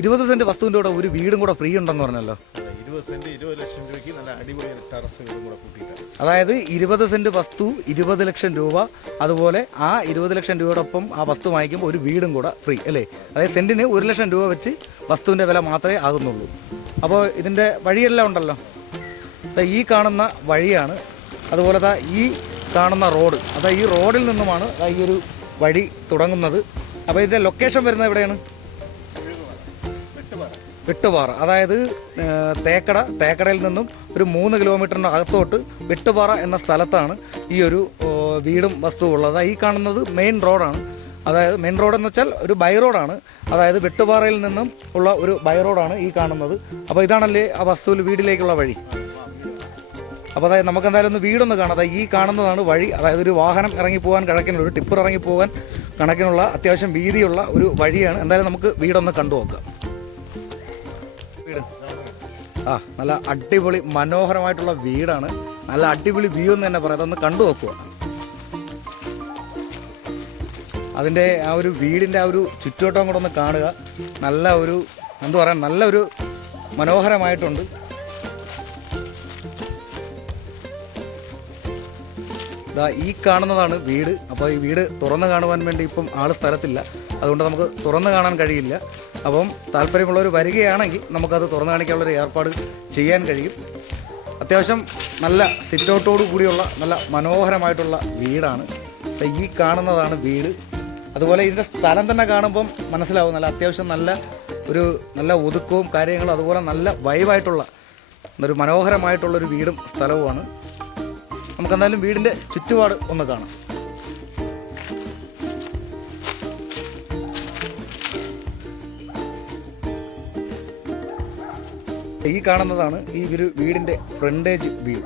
ഇരുപത് സെന്റ് വസ്തുവിന്റെ കൂടെ ഒരു വീടും കൂടെ ഫ്രീ ഉണ്ടെന്ന് പറഞ്ഞല്ലോ. ഇരുപത് സെന്റ് ഇരുപത് ലക്ഷം രൂപയ്ക്ക് നല്ല അടിപൊളി ടെറസ് വീടും കൂടെ കൂട്ടിയിട്ടാണ് അതായത് ഇരുപത് സെന്റ് വസ്തു ഇരുപത് ലക്ഷം രൂപ. അതുപോലെ ആ ഇരുപത് ലക്ഷം രൂപയോടൊപ്പം ആ വസ്തു വാങ്ങിക്കുമ്പോൾ ഒരു വീടും കൂടെ ഫ്രീ അല്ലേ? അതായത് സെന്റിന് ഒരു ലക്ഷം രൂപ വെച്ച് വസ്തുവിന്റെ വില മാത്രമേ ആകുന്നുള്ളൂ. അപ്പോൾ ഇതിന്റെ വഴിയെല്ലാം ഉണ്ടല്ലോ. ഈ കാണുന്ന വഴിയാണ്. അതുപോലെ ദാ ഈ കാണുന്ന റോഡ്. അതായത് ഈ റോഡിൽ നിന്നുമാണ് ഈ ഒരു വഴി തുടങ്ങുന്നത്. അപ്പോൾ ഇതിന്റെ ലൊക്കേഷൻ വരുന്നത് എവിടെയാണ്? വെട്ടുപാറ. അതായത് തേക്കട തേക്കടയിൽ നിന്നും ഒരു മൂന്ന് കിലോമീറ്ററിന് അകത്തോട്ട് വിട്ടുപാറ എന്ന സ്ഥലത്താണ് ഈ ഒരു വീടും വസ്തുവും ഉള്ളത്. ഈ കാണുന്നത് മെയിൻ റോഡാണ്. അതായത് മെയിൻ റോഡ് എന്ന് വെച്ചാൽ ഒരു ബൈ റോഡാണ്. അതായത് വെട്ടുപാറയിൽ നിന്നും ഉള്ള ഒരു ബൈ റോഡാണ് ഈ കാണുന്നത്. അപ്പോൾ ഇതാണല്ലേ ആ വസ്തുവിൽ വീട്ടിലേക്കുള്ള വഴി? അപ്പോൾ അതായത് നമുക്ക് എന്തായാലും ഒന്ന് വീടൊന്ന് കാണാം. അതായത് ഈ കാണുന്നതാണ് വഴി. അതായത് ഒരു വാഹനം ഇറങ്ങി പോകാൻ കണക്കിനുള്ള ഒരു ടിപ്പർ ഇറങ്ങി പോകാൻ കണക്കിനുള്ള അത്യാവശ്യം വീതിയുള്ള ഒരു വഴിയാണ്. എന്തായാലും നമുക്ക് വീടൊന്ന് കണ്ടു നോക്കാം. ആ നല്ല അടിപൊളി മനോഹരമായിട്ടുള്ള വീടാണ്. നല്ല അടിപൊളി വ്യൂ എന്ന് തന്നെ പറയാം. അതൊന്ന് കണ്ടു നോക്കുക അതിന്റെ ആ ഒരു വീടിന്റെ ആ ഒരു ചുറ്റുവട്ടം കൂടെ ഒന്ന് കാണുക. നല്ല ഒരു എന്താ പറയുക നല്ലൊരു മനോഹരമായിട്ടുണ്ട്. ദാ ഈ കാണുന്നതാണ് വീട്. അപ്പോൾ ഈ വീട് തുറന്ന് കാണുവാൻ വേണ്ടി ഇപ്പം ആൾ സ്ഥലത്തില്ല. അതുകൊണ്ട് നമുക്ക് തുറന്ന് കാണാൻ കഴിയില്ല. അപ്പം താല്പര്യമുള്ളവർ വരികയാണെങ്കിൽ നമുക്കത് തുറന്ന് കാണിക്കാനുള്ളൊരു ഏർപ്പാട് ചെയ്യാൻ കഴിയും. അത്യാവശ്യം നല്ല സിറ്റൗട്ടോടു കൂടിയുള്ള നല്ല മനോഹരമായിട്ടുള്ള വീടാണ്. ഈ കാണുന്നതാണ് വീട്. അതുപോലെ ഇതിന്റെ സ്ഥലം തന്നെ കാണുമ്പം മനസ്സിലാവും. നല്ല അത്യാവശ്യം നല്ല ഒരു നല്ല ഒതുക്കവും കാര്യങ്ങളും അതുപോലെ നല്ല വൈവായിട്ടുള്ള ഒരു മനോഹരമായിട്ടുള്ളൊരു വീടും സ്ഥലവുമാണ്. നമുക്ക് എന്തായാലും വീടിന്റെ ചുറ്റുപാട് ഒന്ന് കാണാം. ഈ കാണുന്നതാണ് ഈ ഒരു വീടിന്റെ ഫ്രണ്ടേജ് വ്യൂ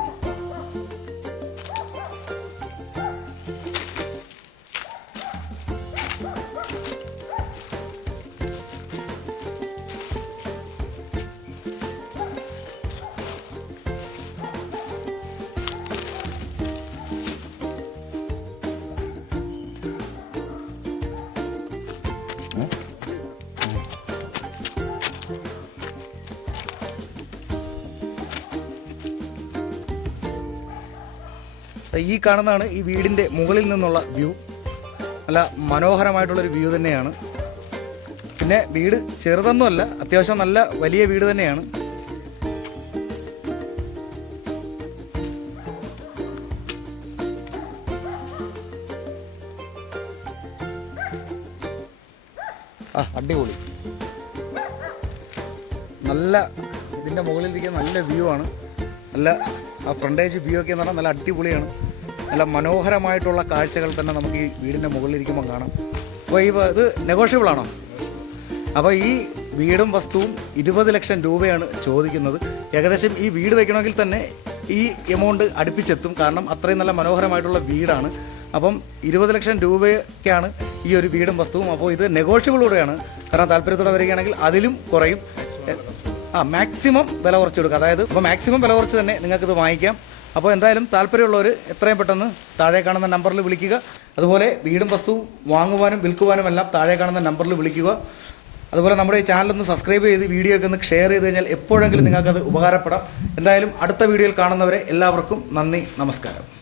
ഈ കാണുന്നതാണ് ഈ വീടിന്റെ മുകളിൽ നിന്നുള്ള വ്യൂ. നല്ല മനോഹരമായിട്ടുള്ളൊരു വ്യൂ തന്നെയാണ്. പിന്നെ വീട് ചെറുതൊന്നുമല്ല അത്യാവശ്യം നല്ല വലിയ വീട് തന്നെയാണ്. ആ അടിപൊളി. നല്ല ഇതിന്റെ മുകളിലിരിക്കുന്ന നല്ല വ്യൂ ആണ്. നല്ല ആ ഫ്രണ്ടേജ് വ്യൂ ഒക്കെ നല്ല അടിപൊളിയാണ്. നല്ല മനോഹരമായിട്ടുള്ള കാഴ്ചകൾ തന്നെ നമുക്ക് ഈ വീടിന്റെ മുകളിലിരിക്കുമ്പോൾ കാണാം. അപ്പോൾ ഈ ഇത് നെഗോഷ്യബിൾ ആണോ? അപ്പോൾ ഈ വീടും വസ്തുവും ഇരുപത് ലക്ഷം രൂപയാണ് ചോദിക്കുന്നത്. ഏകദേശം ഈ വീട് വയ്ക്കണമെങ്കിൽ തന്നെ ഈ എമൗണ്ട് അടുപ്പിച്ചെത്തും. കാരണം അത്രയും നല്ല മനോഹരമായിട്ടുള്ള വീടാണ്. അപ്പം ഇരുപത് ലക്ഷം രൂപയ്ക്കാണ് ഈ ഒരു വീടും വസ്തുവും. അപ്പോൾ ഇത് നെഗോഷ്യബിളൂടെയാണ് കാരണം താല്പര്യത്തോടെ വരികയാണെങ്കിൽ അതിലും കുറയും. ആ മാക്സിമം വില കുറച്ച് കൊടുക്കുക. അതായത് ഇപ്പോൾ മാക്സിമം വില കുറച്ച് തന്നെ നിങ്ങൾക്ക് ഇത് വാങ്ങിക്കാം. അപ്പോൾ എന്തായാലും താല്പര്യമുള്ളവർ എത്രയും പെട്ടെന്ന് താഴെ കാണുന്ന നമ്പറിൽ വിളിക്കുക. അതുപോലെ വീടും വസ്തുവും വാങ്ങുവാനും വിൽക്കുവാനും എല്ലാം താഴെ കാണുന്ന നമ്പറിൽ വിളിക്കുക. അതുപോലെ നമ്മുടെ ഈ ചാനൽ ഒന്ന് സബ്സ്ക്രൈബ് ചെയ്ത് വീഡിയോ ഒക്കെ ഒന്ന് ഷെയർ ചെയ്ത് കഴിഞ്ഞാൽ എപ്പോഴെങ്കിലും നിങ്ങൾക്കത് ഉപകാരപ്പെടാം. എന്തായാലും അടുത്ത വീഡിയോയിൽ കാണുന്നവരെ എല്ലാവർക്കും നന്ദി നമസ്കാരം.